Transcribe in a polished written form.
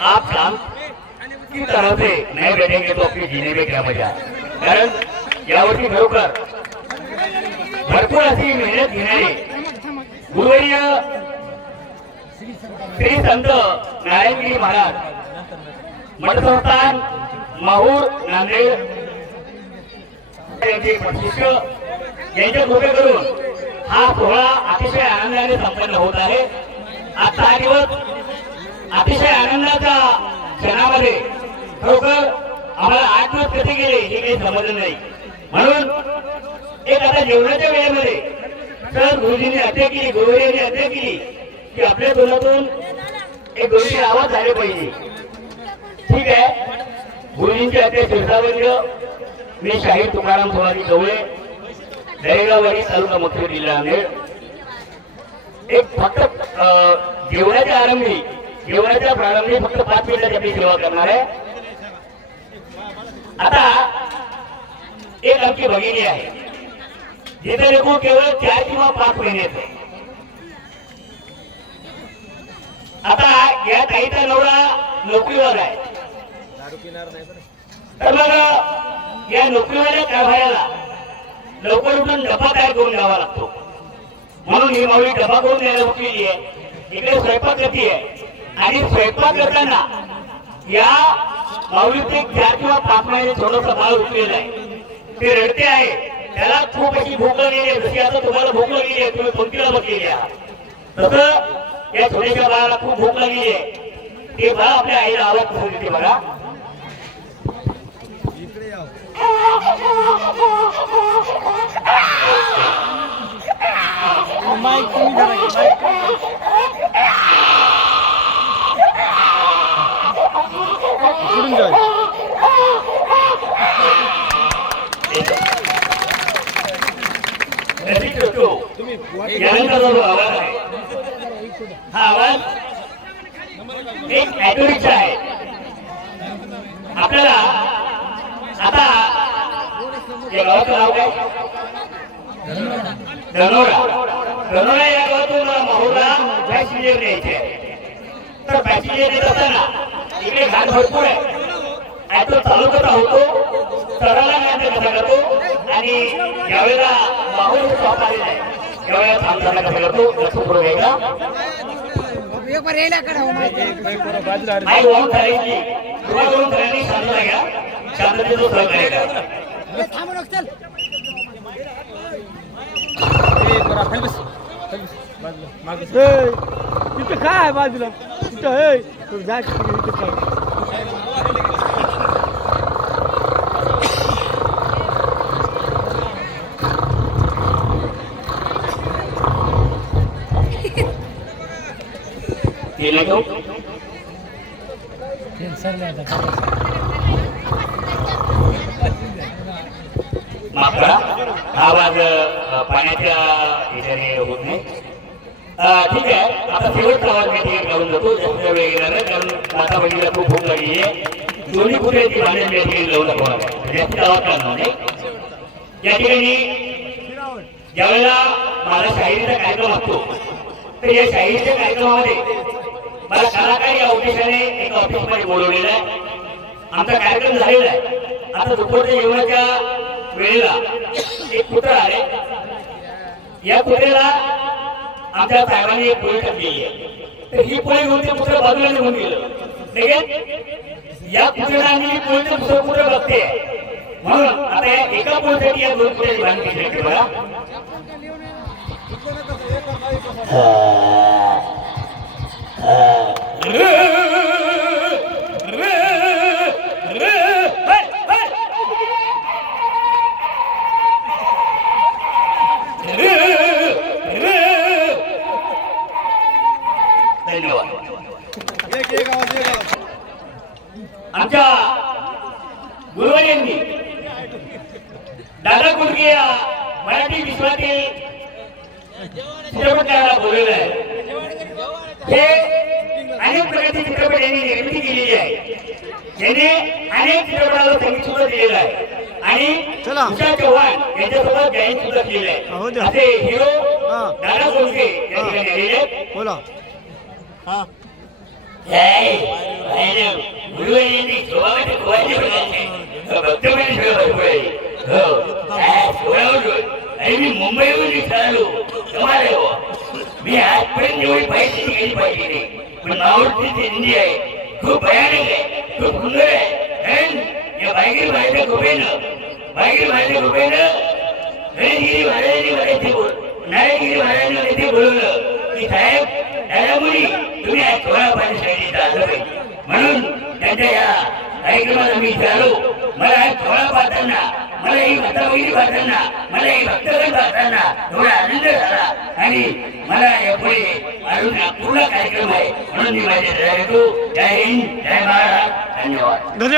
आप काम की तरह से नहीं बैठेंगे तो अपने जीने में क्या मजा। कारण यावर्षी खरोखर भरपूर अशी मेहनत घेणारे गुरुवर्य श्री संत नारायणगिरी महाराज मठ संस्थान माहूर नांदेड यांचे शिष्य यांच्या कृपे करून हा सोहळा अतिशय आनंदाने संपन्न होत आहे। आजचा हा दिवस अतिशय आनंदाच्या क्षणामध्ये खरोखर आम्हाला 8 दिवस कसे गेले हे काही समजलं नाही। म्हणून एक आता जेवणाच्या वेळेमध्ये सर गुरुजींनी आज्ञा केली, गुरुवर्यांनी आज्ञा केली की आपल्या तोंडातून एक दोन्ही आवाज झाले पाहिजे। ठीक आहे, गुरुजींची आज्ञा शिरसावंत मी शाहीर तुकाराम सोनाजी गवळे दरेगाववाडी तालुका मथुरा जिल्हा नांदेड एक फक्त जेवणाच्या प्रारंभी फक्त 5 मिनिटाची आपली सेवा करणार आहे। आता एक आमची भगिनी आहे जिथे लेखू केवळ 4 किंवा 5 महिन्याचे। आता या ताईचा नवरा नोकरीवर आहे, तर मग या नोकरीवाल्या कारभाराला लवकर उठून डबा तयार करून द्यावा लागतो। म्हणून ही माऊली डबा करून द्यायला उठलेली आहे, इकडे स्वयंपाक करते आहे आणि स्वयंपाक करताना या माऊलीचे 4 किंवा 5 महिने थोडंसं बाळ उठलेलं आहे, ते रडते आहे, त्याला खूप अशी भूक लागलेली आहे। जशी आता तुम्हाला भूक लागलेली आहे, तुम्ही कोणतीला बसलेली आहात, तसं या छोट्याशा बाळाला खूप भूक लागलेली आहे। ते बाळ आपल्या आईला आवाज करून देते बघा। माइक तुम्ही धरा की माइक पुढून जाय तुम्ही यानंतर जो आवाज आहे हा आवाज एक ॲटोरिक्षा आहे। आपल्याला आता या गावाचं नाव काय? धनोरा या गावातून माहूरला पॅसेंजर न्यायचे आहे। तर पॅसेंजर येत असताना इकडे घाट भरपूर आहे, ॲटो चालू कसा होतो, चढायला नाही कसा करतो आणि यावेळेला माहूर स्टॉप आलेला आहे, यावेळेला थांबताना कसा करतो लक्ष पुढे घ्यायला नाही होऊन करायची कृपा करून सगळ्यांनी शांतता घ्या, शांततेचं सहकार्य करा। तिथं काय आहे बाजूला तिथं जा तिथं काय आवाज पाण्याच्या इशारे होत नाही। ठीक आहे, आता शेवटचा आवाज मी तिकीट काढून जातो, जास्त वेळ गेला नाही कारण माता बहिणीला खूप भूक लागली आहे। दोन्ही कुठे भांडण तिकीट लावून दाखवणार आहे, जास्त आवाज काढणार नाही। या ठिकाणी ज्यावेळेला माझा शाहिरीचा कार्यक्रम असतो तर या शाहिरीच्या कार्यक्रमामध्ये मला कलाकार या उद्देशाने एका ऑफिसमध्ये बोलवलेलं आहे। आमचा कार्यक्रम झालेला आहे। आता दुपारच्या जेवणाच्या वेळेला एक कुत्रा आहे, या कुत्र्याला आमच्या साहेबांनी एक पोळी टाकलेली आहे, तर ही पोळी घेऊन ते कुत्रा बाजूला निघून गेलं। ठीक या कुत्र्याला आणि ही पोळी दुसरं कुत्रं बघते, म्हणून आता या एका पोळीसाठी या 2 कुत्र्याची भांडण केली बघा। आमच्या गुरुवर्यांनी दादा कुंडके या मराठी विश्वातील चित्रपटाला बोलवलं आहे। हे अनेक प्रकारचे चित्रपट यांनी निर्मिती केलेली आहे, याने अनेक चित्रपटाला संगीत सुद्धा दिलेलं आहे आणि उषा चव्हाण यांच्यासोबत गायन सुद्धा केलेलं आहे। असे हिरो दादा कुंडके या ठिकाणी आलेले आहेत। बोला माझ्या गुरुवारी स्वभावाचे गोवाचे भक्तपणे सगळं भरपूर आहे. आणि मी मुंबईहून इथं आलो कमाल आहे हो. मी आजपर्यंत एवढी पाहिजे गेली पाहिजे नाही, पण मावळची हिंदी आहे खूप भयानक आहे, खूप सुंदर आहे. कारण या बायगिरी भाईच्या कृपेनं रणगिरी महाराजांनी मला इथे नारायणगिरी महाराजांनी मला इथे बोलवलं की साहेब त्यामुळे तुम्ही आज थोडा पाहिजे शैलीत आलं पाहिजे. म्हणून त्यांच्या या कार्यक्रमाला मी इथे आलो. मला आज थोडा पाहताना, मला ही माताभगिनी पाहताना, मला ही भक्तगण पाहताना थोडा आनंद झाला. आणि मला यापुढे अजून पूर्ण कार्यक्रम आहे म्हणून मी माझे येतो. जय हिंद, जय महाराज, धन्यवाद.